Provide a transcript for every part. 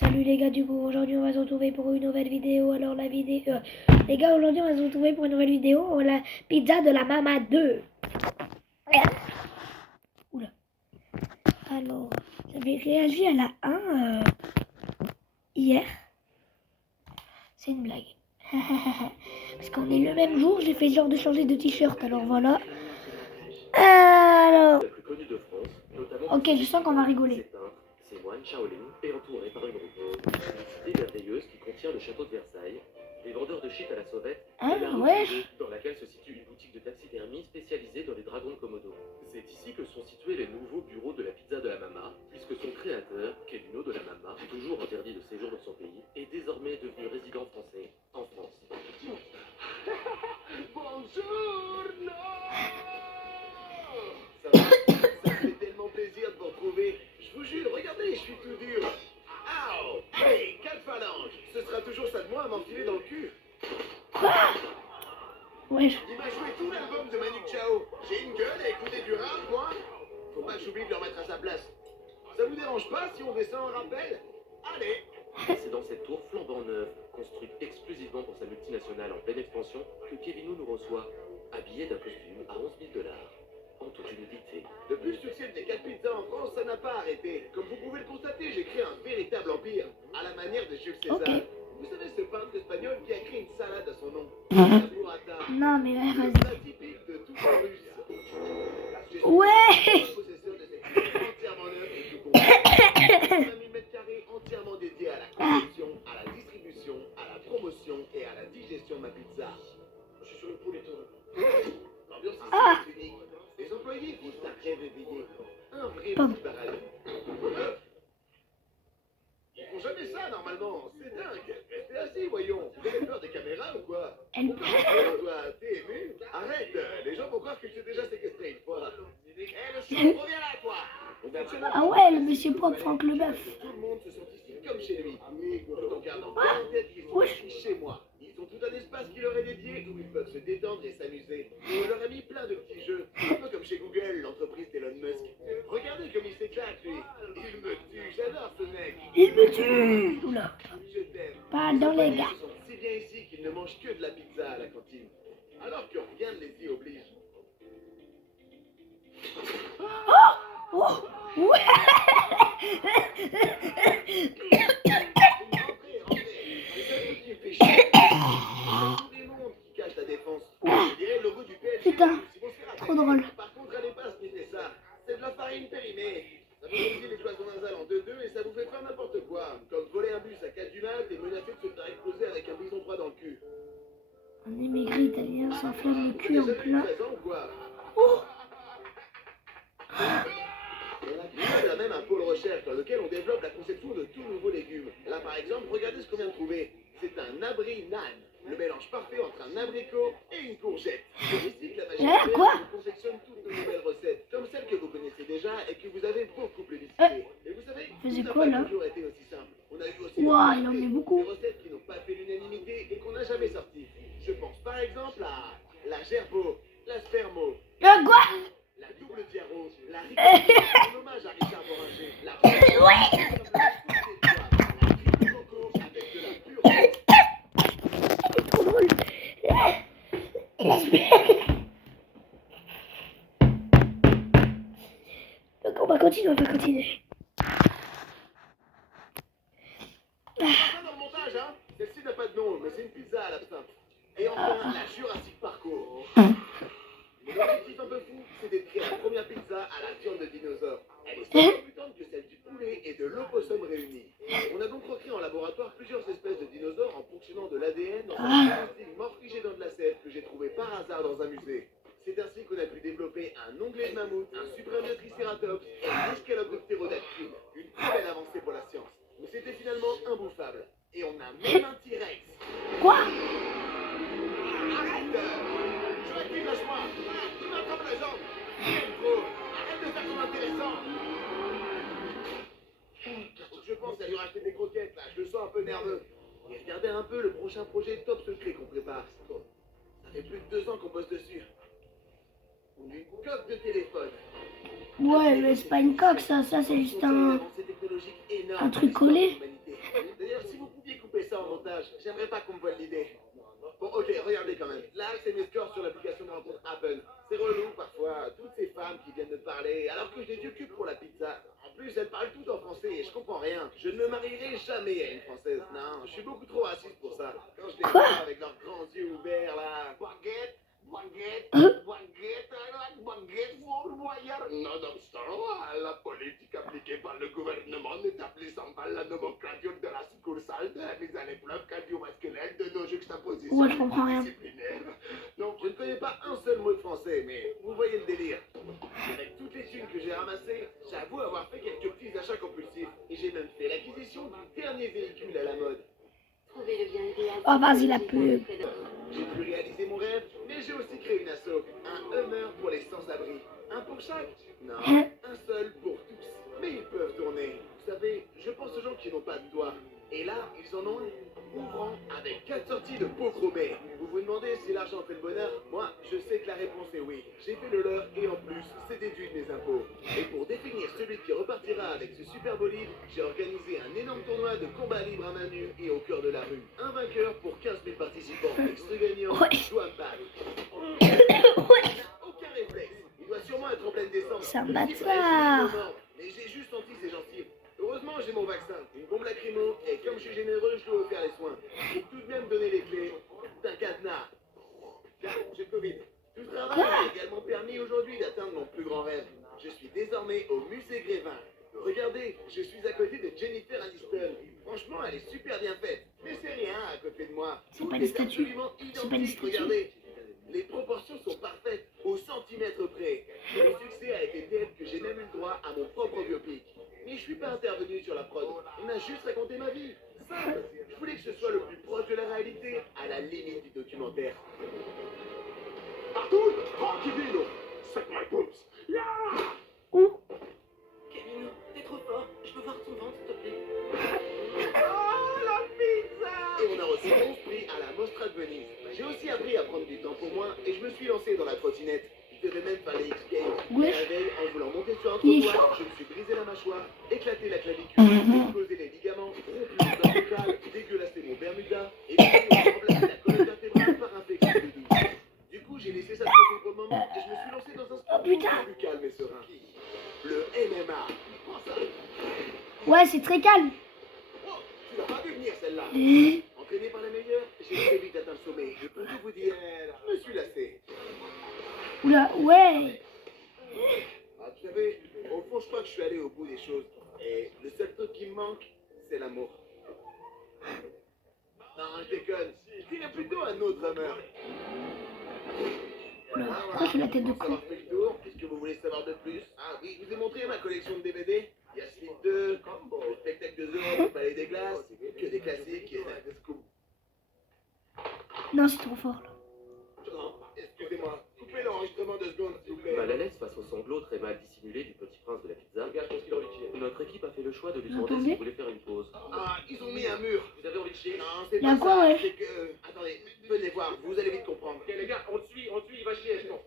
Salut les gars, du coup aujourd'hui on va se retrouver pour une nouvelle vidéo. Alors la vidéo... les gars, aujourd'hui on va se retrouver pour une nouvelle vidéo. La pizza de la Mama 2. Oula. Alors, j'avais réagi à la 1 hier. C'est une blague. Parce qu'on est le même jour, j'ai fait genre de changer de t-shirt. Alors voilà. Alors... ok, je sens qu'on va rigoler. Ces moines Shaolin est entouré par une route. Une cité merveilleuse qui contient le château de Versailles, des vendeurs de shit à la sauvette, et la rue dans laquelle se situe une boutique de taxidermie spécialisée dans les dragons de Komodo. C'est ici que sont situés les nouveaux bureaux de la pizza de la Mama, puisque son créateur, Kevino de la Mama, toujours interdit de séjour dans son pays, est désormais devenu résident français en France. Bonjour. Ça va? Ça fait tellement plaisir de vous retrouver. Je vous jure, regardez, je suis tout dur. Ow! Hey, 4 phalanges. Ce sera toujours ça de moi à m'enfiler dans le cul. Quoi? Ouais. Il m'a joué tout l'album de Manu Chao. J'ai une gueule à écouter du rap, moi. Faut pas que j'oublie de le remettre à sa place. Ça vous dérange pas si on descend en rappel? Allez. C'est dans cette tour flambant neuve, construite exclusivement pour sa multinationale en pleine expansion, que Kevino nous reçoit, habillé d'un costume à 11 000 $. En toute humilité. Depuis le succès des 4 pizzas en France, ça n'a pas arrêté. Comme vous pouvez le constater, j'ai créé un véritable empire, à la manière de Jules César. Okay. Vous savez ce peintre espagnol qui a créé une salade à son nom? La burrata. Non mais ouais, le plat typique de tout en russe. ouais. Possesseur de cette cuisine entièrement neuve et tout complet. 20 000 m² entièrement dédiés à la conception, à la distribution, à la promotion et à la digestion de ma pizza. Je suis sur le pouletto. L'ambiance ici est unique. Les employés vivent à rêve éveillé. Un vrai petit paradis. Ils font jamais ça normalement. C'est dingue. Restez assis, voyons. Vous avez peur des caméras ou quoi? Toi, t'es ému? Arrête. Les gens vont croire que je t'ai déjà séquestré une fois. Eh, le chou, reviens là, toi. Ah ouais, le monsieur propre Franck Leboeuf. Tout le monde se sent ici comme chez lui. Tout en gardant bien en tête qu'ils sont ici chez moi. Ils ont tout un espace qui leur est dédié où ils peuvent se détendre et s'amuser. On leur a mis plein de petits jeux, un peu comme chez Google, l'entreprise d'Elon Musk. Regardez comme il s'éclate, lui. Il me tue, j'adore ce mec. Il me tue. Oula. Je t'aime. Pas dans les gars. Ils sont si bien ici qu'ils ne mangent que de la pizza à la cantine. Alors que rien ne les y oblige. Oh, ouais. Putain, trop drôle. Par contre, allez pas sniffer ça. C'est de la farine périmée. Ça vous réduit les cloisons nasales en 2-2 et ça vous fait faire n'importe quoi. Comme voler un bus à 4 du mat et menacer de se faire exploser avec un bison froid dans le cul. Un émigré italien s'enflamme le cul en plein. Oh. On a même un pôle recherche dans lequel on développe la conception de tout nouveaux légumes. Là par exemple, regardez ce qu'on vient de trouver. C'est un abri nan. Le mélange parfait entre un abricot et une courgette. C'est ici que la magie confectionne toutes nos nouvelles recettes, comme celles que vous connaissez déjà et que vous avez beaucoup plébiscitées. Et vous savez, faisait ça quoi n'a là? pas toujours été aussi simple. On a eu aussi il en met beaucoup. des recettes qui n'ont pas fait l'unanimité et qu'on n'a jamais sorties. Je pense par exemple à la gerbo, la spermo, Quoi? la double diaro, la ricotta, en hommage à Richard Boringer, la coco avec de la pure. Trop drôle. Donc on va continuer, Dans le montage, hein. Celle-ci n'a pas de nom, mais c'est une pizza à l'absinthe. Et enfin, la Jurassic Parcours. Mon objectif un peu fou, c'est d'écrire la première pizza à la viande de dinosaure. Elle est aussi compétente que celle du poulet et de l'opossum réunis. On a donc recréé en laboratoire plusieurs espèces de dinosaures en fonctionnant de l'ADN dans un plastique morphigé dans de la sève que j'ai trouvé par hasard dans un musée. C'est ainsi qu'on a pu développer un onglet de mammouth, un suprême de tricératops et un escalope de ptérodactyle. Une très belle avancée pour la science. Mais c'était finalement imbouffable. Et on a même un T-Rex. Quoi? Arrête! Joachim, lâche-moi! Tu m'attrapes la jambe! J'aime trop! Arrête de faire ton intéressant! Je pense à lui racheter des croquettes, là. Je le sens un peu nerveux. Et regardez un peu le prochain projet top secret qu'on prépare. Ça fait plus de 2 ans qu'on bosse dessus. Une coque de téléphone. Ouais, mais c'est pas une coque, ça c'est juste un truc collé. message. J'aimerais pas qu'on me vole l'idée. Bon, ok, regardez quand même. Là, c'est mes scores sur l'application de rencontre Happen. C'est relou parfois, toutes ces femmes qui viennent me parler, alors que je les occupe pour la pizza. En plus, elles parlent toutes en français et je comprends rien. Je ne me marierai jamais à une française. Non, je suis beaucoup trop raciste pour ça. Quand je les vois avec leurs grands yeux ouverts là. Baguette, baguette, baguette, baguette, fourvoyeur. Nonobstant à la politique appliquée par le gouvernement n'établissant pas la nomenclature de la succursale de la mise à l'épreuve cardiovasculaire de nos juxtapositions Ouais, je comprends rien. disciplinaires. Donc, je ne connais pas un seul mot de français, mais vous voyez le délire. Avec toutes les thunes que j'ai ramassées, j'avoue avoir fait quelques petits achats compulsifs. Et j'ai même fait l'acquisition du dernier véhicule à la mode. Trouvez le bien idéal. Oh, vas-y, la pub. J'ai pu réaliser mon rêve, mais j'ai aussi créé une asso. Un Hummer pour les sans-abri. Un pour chaque? Non, un seul pour tous. Mais ils peuvent tourner. Vous savez, je pense aux gens qui n'ont pas de doigts. Et là, ils en ont un ouvrant avec 4 sorties de peau chromée. Vous vous demandez si l'argent fait le bonheur? Moi, je sais que la réponse est oui. J'ai fait le leur et en plus, c'est déduit de mes impôts. Et pour définir celui qui repartira avec ce super bolide, j'ai organisé un énorme tournoi de combat libre à main nue et au cœur de la rue. Un vainqueur pour 15 000 participants. Extrait gagnant, doit battre. Il n'a aucun réflexe. Il doit sûrement être en pleine descente. C'est un Le type bâtard. reste mort, mais j'ai juste senti ses gencives. Heureusement, j'ai mon vaccin, une bombe lacrymo, et comme je suis généreux, je dois offrir les soins. J'ai tout de même donné les clés d'un cadenas. Car j'ai le Covid. Tout ce travail m'a également permis aujourd'hui d'atteindre mon plus grand rêve. Je suis désormais au musée Grévin. Regardez, je suis à côté de Jennifer Aniston. Franchement, elle est super bien faite. Mais c'est rien à côté de moi. C'est Tout pas est des statues. absolument C'est pas des identique, statues. regardez. Les proportions sont parfaites, au centimètre près. Le succès a été tel que j'ai même eu le droit à mon propre biopic. Mais je suis pas intervenu sur la prod. On a juste raconté ma vie. Simple. Je voulais que ce soit le plus proche de la réalité, à la limite du documentaire. Partout, tranquillino. Suck my boobs. Yeah. Où? Kevin, t'es trop fort. Je peux voir ton ventre, s'il te plaît. Oh, la pizza! Et on a reçu 11 prix à la Mostra de Venise. J'ai aussi appris à prendre du temps pour moi et je me suis lancé dans la trottinette. Je devais même faire les X-Games. Ouais. Et la veille, en voulant monter sur un Oui. trottoir, je me suis brisé la mâchoire, éclaté la clavicule, explosé les ligaments, rompu le cervical, dégueulassé mon Bermuda et puis remplacé la colonne vertébrale par un flexible de douche. Du coup, j'ai laissé ça de côté pour le moment et je me suis lancé dans un sport putain. plus calme et serein. Le MMA. Prends ça. Ouais, c'est très calme. Oh, tu l'as pas vu venir celle-là. Euh, Entraîné par la meilleure, j'ai très vite atteint le sommet. Et pour tout vous dire, je me suis lassé. Oula, ouais. Ah, tu savez, au fond, je crois que je suis allé au bout des choses. Et le seul truc qui me manque, c'est l'amour. Non, je déconne. Je dirais plutôt un autre humeur. Oula, pourquoi il fait la tête de Pour con? avoir fait le tour, qu'est-ce que vous voulez savoir de plus? Ah oui, je vous ai montré ma collection de DVD. Il y a Smith 2, le spectacle de Zorro, le Palais des Glaces, que des classiques et des scoops. Non, c'est trop fort là. Non, excusez-moi. Coupez l'enregistrement 2 secondes, s'il vous plaît. Mal à l'aise face aux sanglots très mal dissimulés du petit prince de la pizza, notre équipe a fait le choix de lui Vous demander entendez s'il voulait faire une pause. Ah, ils ont mis un mur. Vous avez envie de chier? Non, c'est Y a pas quoi, ça. ouais? C'est que... Attendez, venez voir, vous allez vite comprendre. Ok les gars, on te suit, il va chier, je pense.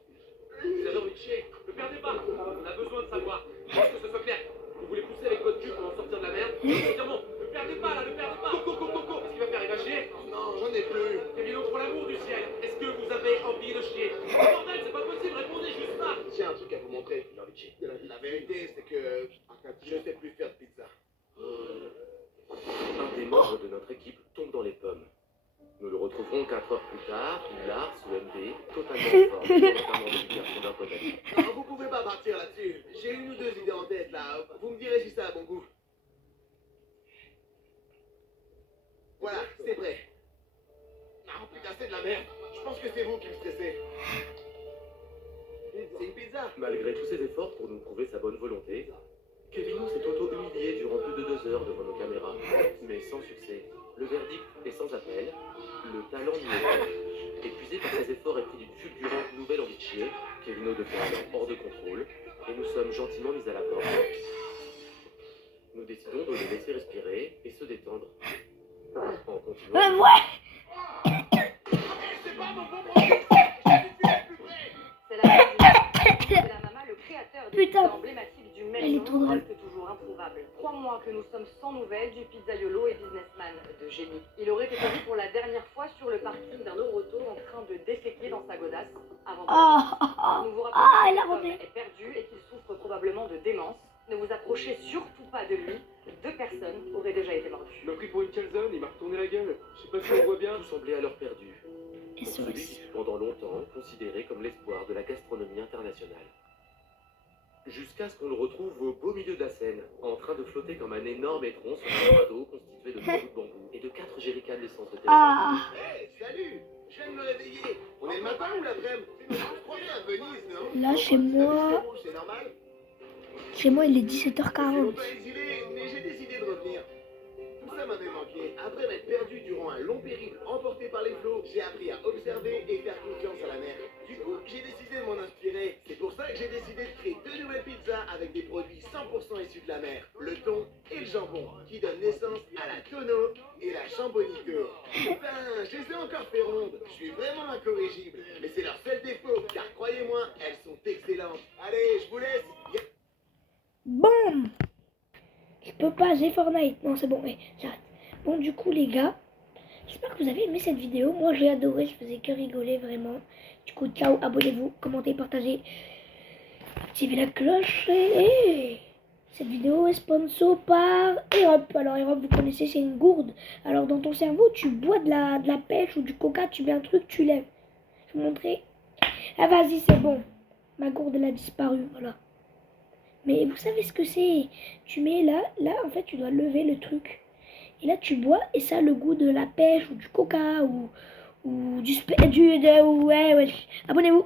Vous avez envie de chier? Ne perdez pas, on a besoin de savoir. Je pense que ce soit clair. Vous voulez pousser avec votre cul pour en sortir de la merde? C'est bon, ne perdez pas là, ne perdez pas. Coco. Qu'est-ce qu'il va faire? Il va chier? Non, j'en ai plus. Kevin, pour l'amour du ciel, est-ce que vous avez envie de chier? Bordel, c'est pas possible, répondez juste ça. J'ai un truc à vous montrer. J'ai envie de chier. La vérité, c'est que je sais plus faire de pizza. Un des membres de notre équipe tombe dans les pommes. Nous le retrouverons 4 heures plus tard, Lars ou MD, totalement en forme, notamment l'éducation d'un pote à lui. Non, vous pouvez pas partir là-dessus. J'ai une ou deux idées en tête, là. Vous me direz si ça a bon goût. Voilà, c'est prêt. Non, putain, c'est de la merde. Je pense que c'est vous qui me stressez. C'est une pizza. Malgré tous ses efforts pour nous prouver sa bonne volonté, Kevin s'est auto-humilié durant plus de 2 heures devant nos caméras, mais sans succès. Le verdict est sans appel, le talent n'y est pas. Épuisé par ses efforts et pris d'une fulgurante nouvelle envie de chier, Kevino devient alors hors de contrôle, et nous sommes gentiment mis à la porte. Nous décidons de le laisser respirer et se détendre. En continuant... Ouais. C'est pas mon bon produit. Je suis plus près. C'est la de la Mama, le créateur des Putain. pizzas emblématiques du Elle est même trop nom, drôle. reste toujours introuvable. 3 mois que nous sommes comme sans nouvelles du pizzaiolo et businessman de génie. Il aurait été vu pour la dernière fois sur le parking d'un Euroto en train de déféquer dans sa godasse avant de Nous vous rappelons il a que l'homme remis. est perdu et qu'il souffre probablement de démence. Ne vous approchez surtout pas de lui. 2 personnes auraient déjà été mordues. Il m'a pris pour une calzone, il m'a retourné la gueule. Je sais pas si on voit bien. Tout semblait alors perdu. Et Pour celui qui fut pendant longtemps considéré comme l'espoir de la gastronomie internationale. Jusqu'à ce qu'on le retrouve au beau milieu de la Seine, en train de flotter comme un énorme étron sur un radeau constitué de 3 bouts de bambou et de 4 jerrycans d'essence de téléphone. Ah, Hey, salut! Je viens de me réveiller. On est le matin ou l'après-midi? Je croyais à Venise, non? là, chez moi, C'est normal? il est Je suis 17h40. longtemps exilé, mais j'ai décidé de revenir. Tout ça m'avait manqué. Après m'être perdu durant un long périple emporté par les flots, j'ai appris à observer et faire confiance à la mer. Du coup, j'ai décidé de m'en inspirer. C'est pour ça que j'ai décidé de créer 2 nouvelles pizzas avec des produits 100% issus de la mer, le thon et le jambon, qui donnent naissance à la tonneau et la chambonico. Putain, je les ai encore fait rondes. Je suis vraiment incorrigible. Mais c'est leur seul défaut, car croyez-moi, elles sont excellentes. Allez, je vous laisse. Bon, je peux pas, j'ai Fortnite. Non, c'est bon, ouais, j'arrête. Bon, du coup, les gars, j'espère que vous avez aimé cette vidéo. Moi, j'ai adoré, je faisais que rigoler, vraiment. Du coup, ciao, abonnez-vous, commentez, partagez, activez la cloche. Et cette vidéo est sponsor par Europe. Alors, Europe, vous connaissez, c'est une gourde. Alors, dans ton cerveau, tu bois de la pêche ou du coca, tu mets un truc, tu lèves. Je vais vous montrer. Ah, vas-y, c'est bon. Ma gourde, elle a disparu, voilà. Mais vous savez ce que c'est? Tu mets là, en fait, tu dois lever le truc. Et là, tu bois et ça a le goût de la pêche ou du coca ou ouais. Abonnez-vous.